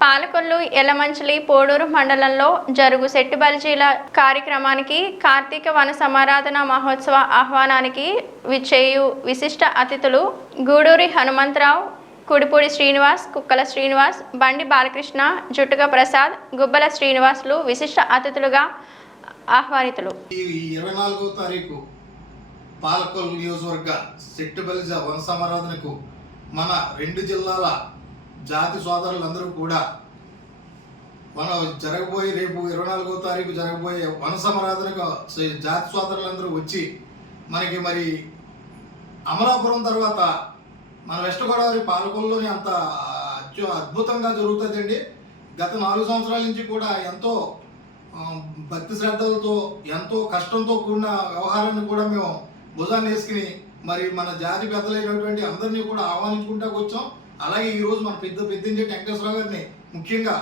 పాలకొల్లు ఎలమంచిలి పోడూరు మండలంలో జరుగు శెట్టిబల్జీల కార్యక్రమానికి కార్తీక వన సమారాధన మహోత్సవ ఆహ్వానానికి విచ్చేయు విశిష్ట అతిథులు గూడూరి హనుమంతరావు కుడిపూడి శ్రీనివాస్ కుక్కల శ్రీనివాస్ బండి బాలకృష్ణ జుట్టుక ప్రసాద్ గుబ్బల శ్రీనివాసులు విశిష్ట అతిథులుగా ఆహ్వానితులు. ఇరవై నాలుగో తారీఖు పాలకొల్లు నియోజకవర్గ సెట్టుబలిజ వన సమారాధనకు మన రెండు జిల్లాల జాతి సోదరులందరూ కూడా మన జరగబోయే రేపు ఇరవై నాలుగో తారీఖు జరగబోయే వన సమారాధనకు జాతి సోదరులందరూ వచ్చి మనకి మరి అమలాపురం తర్వాత మన వెస్ట్ గోదావరి పాలకొల్లోని అంత అత్యు- అద్భుతంగా జరుగుతుందండి. గత నాలుగు సంవత్సరాల నుంచి కూడా ఎంతో భక్తి శ్రద్ధలతో ఎంతో కష్టంతో కూడిన వ్యవహారాన్ని కూడా మేము భుజాన్ని వేసుకుని మరి మన జాతి పెద్దలైనటువంటి అందరినీ కూడా ఆహ్వానించుకుంటా వచ్చాం. అలాగే ఈరోజు మన పెద్ద పెద్ద వెంకటేశ్వరరావు గారిని ముఖ్యంగా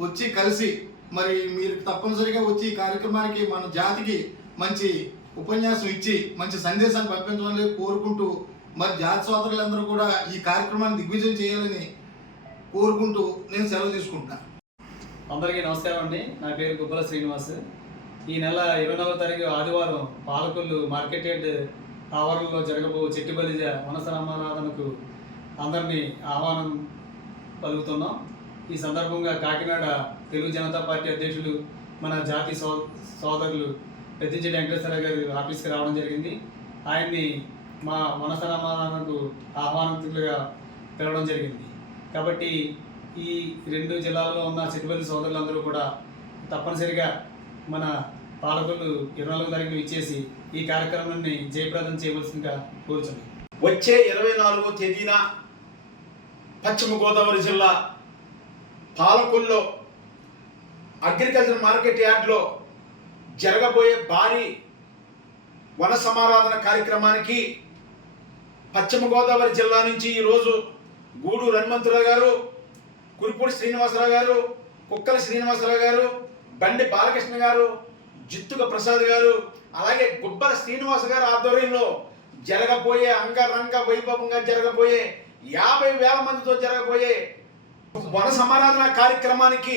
వచ్చి కలిసి మరి మీరు తప్పనిసరిగా వచ్చి ఈ కార్యక్రమానికి మన జాతికి మంచి ఉపన్యాసం ఇచ్చి మంచి సందేశాన్ని పంపించాలని కోరుకుంటూ మరి జాతి సోదరులందరూ కూడా ఈ కార్యక్రమాన్ని దిగ్విజయం చేయాలని కోరుకుంటూ నేను సెలవు తీసుకుంటున్నాను అందరికీ నమస్కారం అండి. నా పేరు గుబ్బల శ్రీనివాస్. ఈ నెల ఇరవై నాలుగో తారీఖు ఆదివారం పాలకొల్లు మార్కెట్ యార్డ్ ఆవరణలో జరగబో చెట్టుబలిజ మనసరామారాధనకు అందరినీ ఆహ్వానం పలుకుతున్నాం. ఈ సందర్భంగా కాకినాడ తెలుగు జనతా పార్టీ అధ్యక్షులు మన జాతి సో సోదరులు పెద్దించెడ్డి వెంకటేశ్వర గారి ఆఫీస్కి రావడం జరిగింది. ఆయన్ని మా మనసరమానకు ఆహ్వానితులుగా పిలవడం జరిగింది. కాబట్టి ఈ రెండు జిల్లాల్లో ఉన్న చిట్టుపల్లి సోదరులందరూ కూడా తప్పనిసరిగా మన పాలకులు ఇరవై నాలుగు ఇచ్చేసి ఈ కార్యక్రమాన్ని జయప్రదం చేయవలసిందిగా కోరుచున్నాను వచ్చే ఇరవై నాలుగో తేదీన పశ్చిమ గోదావరి జిల్లా పాలకొల్లో అగ్రికల్చర్ మార్కెట్ యార్డ్లో జరగబోయే భారీ వన సమారాధన కార్యక్రమానికి పశ్చిమ గోదావరి జిల్లా నుంచి ఈరోజు గూడు హనుమంతురావు గారు కురిపూడి శ్రీనివాసరావు గారు కుక్కల శ్రీనివాసరావు గారు బండి బాలకృష్ణ గారు జిత్తుక ప్రసాద్ గారు అలాగే గుబ్బల శ్రీనివాస గారు ఆధ్వర్యంలో జరగబోయే అంగరంగ వైభవంగా జరగబోయే యాభై వేల మందితో జరగబోయే వన సమారాధన కార్యక్రమానికి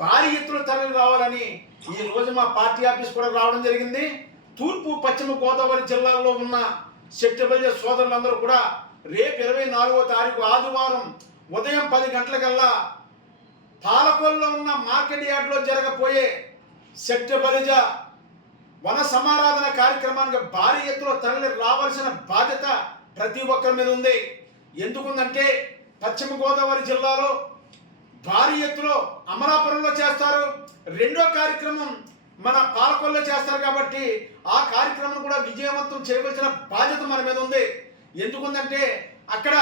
భారీ ఎత్తున తరలి రావాలని ఈ రోజు మా పార్టీ ఆఫీస్ కూడా రావడం జరిగింది. తూర్పు పశ్చిమ గోదావరి జిల్లాల్లో ఉన్న శక్తిబల్య సోదరులందరూ కూడా రేపు ఇరవై నాలుగో తారీఖు ఆదివారం ఉదయం పది గంటలకల్లా పాలకొల్లో ఉన్న మార్కెట్ యార్డ్లో జరగబోయే శక్తిపలిజ వన సమారాధన కార్యక్రమానికి భారీ ఎత్తులో తరలి రావాల్సిన బాధ్యత ప్రతి ఒక్కరి మీద ఉంది. ఎందుకుందంటే పశ్చిమ గోదావరి జిల్లాలో భారీ ఎత్తులో అమలాపురంలో చేస్తారు. రెండో కార్యక్రమం మన పాలకొల్లో చేస్తారు కాబట్టి ఆ కార్యక్రమం కూడా విజయవంతం చేయవలసిన బాధ్యత మన మీద ఉంది. ఎందుకుందంటే అక్కడ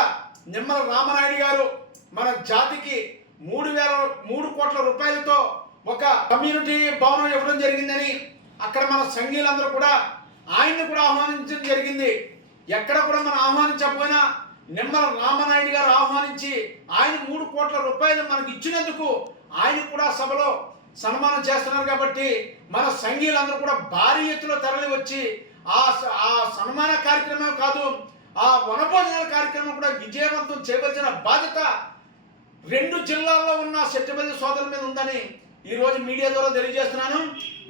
నిమ్మల రామనాయుడు గారు మన జాతికి మూడు వేల మూడు కోట్ల రూపాయలతో ఒక కమ్యూనిటీ భవనం ఇవ్వడం జరిగిందని అక్కడ మన సంఘీయులందరూ కూడా ఆయన్ని కూడా ఆహ్వానించడం జరిగింది. ఎక్కడ కూడా మనం ఆహ్వానించకపోయినా నిమ్మల రామనాయుడు గారు ఆహ్వానించి ఆయన మూడు కోట్ల రూపాయలు మనకి ఇచ్చినందుకు ఆయన కూడా సభలో సన్మానం చేస్తున్నారు కాబట్టి మన సంఘీయులందరూ కూడా భారీ ఎత్తులో తరలి వచ్చి ఆ స- ఆ సన్మాన కార్యక్రమం కాదు ఆ వనభోజనాల కార్యక్రమం కూడా విజయవంతం చేయవలసిన బాధ్యత రెండు జిల్లాల్లో ఉన్న శక్తిపతి సోదరుల మీద ఉందని ఈరోజు మీడియా ద్వారా తెలియజేస్తున్నాను.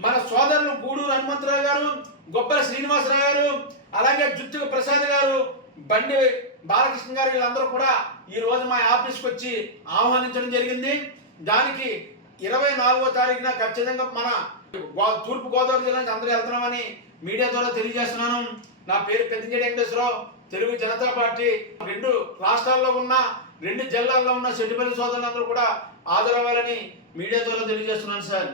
మన సోదరులు గూడూరు హనుమంతరావు గారు గొప్పల శ్రీనివాసరావు గారు అలాగే జుత్తుకు ప్రసాద్ గారు బండి బాలకృష్ణ గారు వీళ్ళందరూ కూడా ఈ రోజు మా ఆఫీస్కి వచ్చి ఆహ్వానించడం జరిగింది. దానికి ఇరవై నాలుగో తారీఖున ఖచ్చితంగా మన గో- తూర్పు గోదావరి జిల్లా నుంచి అందరూ వెళ్తున్నామని మీడియా ద్వారా తెలియజేస్తున్నాను. నా పేరు పెద్దించేటి వెంకటేశ్వరరావు. తెలుగు జనతా పార్టీ రెండు రాష్ట్రాల్లో ఉన్న రెండు జిల్లాల్లో ఉన్న సెట్టిపల్లి సోదరులందరూ కూడా హాజరవ్వాలని మీడియా ద్వారా తెలియజేస్తున్నాను సార్.